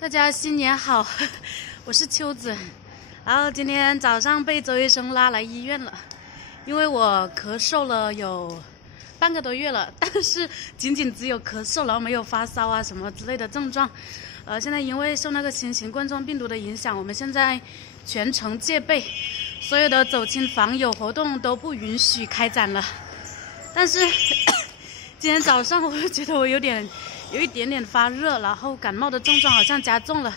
大家新年好，我是秋子。然后今天早上被周医生拉来医院了，因为我咳嗽了有半个多月了，但是仅只有咳嗽，然后没有发烧啊什么之类的症状。现在因为受那个新型冠状病毒的影响，我们现在全程戒备，所有的走亲访友活动都不允许开展了。但是今天早上我就觉得我有一点点发热，然后感冒的症状好像加重了，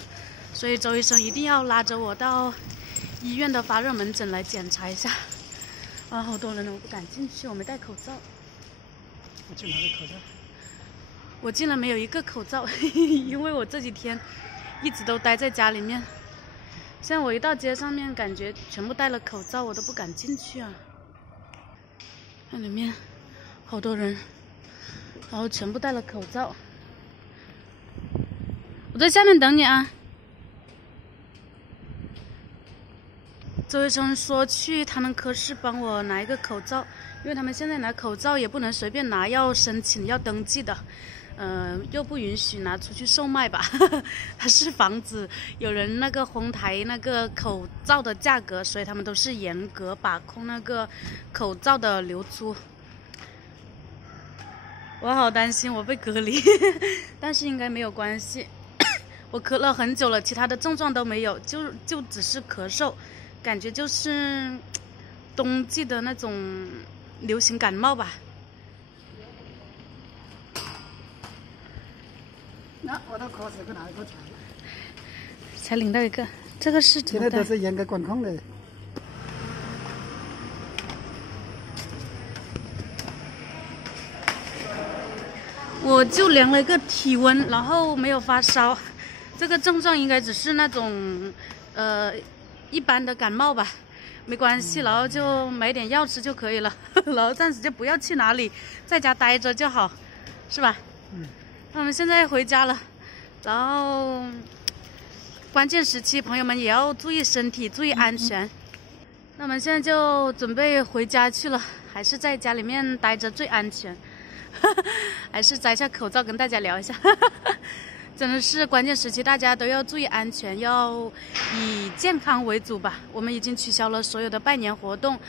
所以周医生一定要拉着我到医院的发热门诊来检查一下。好多人呢，我不敢进去，我没戴口罩。我去拿个口罩。我进了没有一个口罩，因为我这几天一直都待在家里面。现在我一到街上面，感觉全部戴了口罩，我都不敢进去啊。看里面好多人，然后全部戴了口罩。我在下面等你啊。周医生说去他们科室帮我拿一个口罩，因为他们现在拿口罩也不能随便拿，要申请要登记的，又不允许拿出去售卖吧，它是防止有人那个哄抬那个口罩的价格，所以他们都是严格把控那个口罩的流出。我好担心我被隔离，但是应该没有关系。我咳了很久了，其他的症状都没有，就只是咳嗽，感觉就是冬季的那种流行感冒吧。那我到科室去拿一个菜。才领到一个，这个是怎么现在都是严格管控的。我就量了一个体温，然后没有发烧，这个症状应该只是那种一般的感冒吧，没关系，然后就买点药吃就可以了，然后暂时就不要去哪里，在家待着就好，是吧？那我们现在回家了，然后关键时期朋友们也要注意身体，注意安全。那我们现在就准备回家去了，还是在家里面待着最安全。还是摘下口罩跟大家聊一下，真的是关键时期，大家都要注意安全，要以健康为主吧。我们已经取消了所有的拜年活动，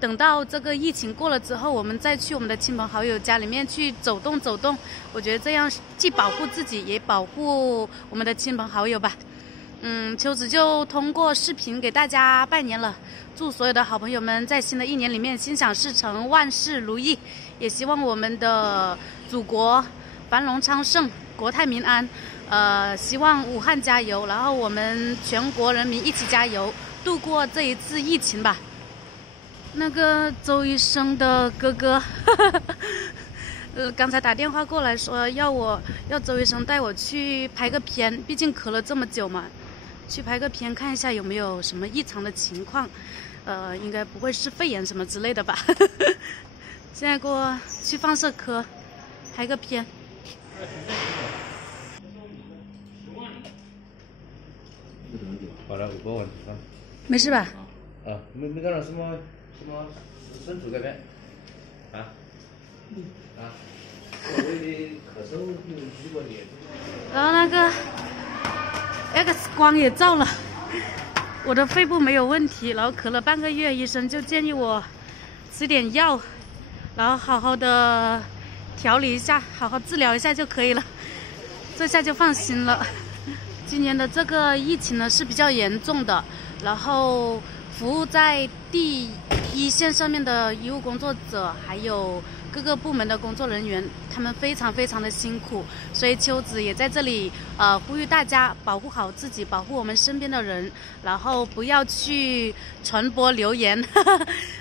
等到这个疫情过了之后，我们再去我们的亲朋好友家里面去走动走动。我觉得这样既保护自己，也保护我们的亲朋好友吧。秋子就通过视频给大家拜年了，祝所有的好朋友们在新的一年里面心想事成，万事如意。也希望我们的祖国繁荣昌盛，国泰民安。希望武汉加油，然后我们全国人民一起加油，度过这一次疫情吧。那个周医生的哥哥，刚才打电话过来说要周医生带我去拍个片，毕竟咳了这么久嘛，去拍个片看一下有没有什么异常的情况。应该不会是肺炎什么之类的吧。现在给我去放射科拍个片。好了，5个问题啊。没事吧？没感到什么深处改变啊？所谓的咳嗽有几个列。然后那个 X 光也照了，我的肺部没有问题，然后咳了半个月，医生就建议我吃点药，然后好好的调理一下，好好治疗一下就可以了，这下就放心了。今年的这个疫情呢是比较严重的，然后服务在第一线上面的医务工作者，还有各个部门的工作人员，他们非常的辛苦，所以秋子也在这里呼吁大家保护好自己，保护我们身边的人，然后不要去传播流言，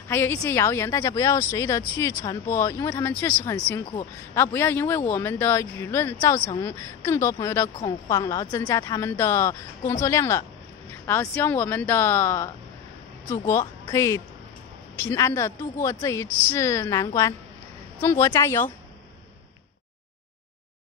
还有一些谣言，大家不要随意的去传播，因为他们确实很辛苦，然后不要因为我们的舆论造成更多朋友的恐慌，然后增加他们的工作量了，然后希望我们的祖国可以平安的度过这一次难关。中国加油！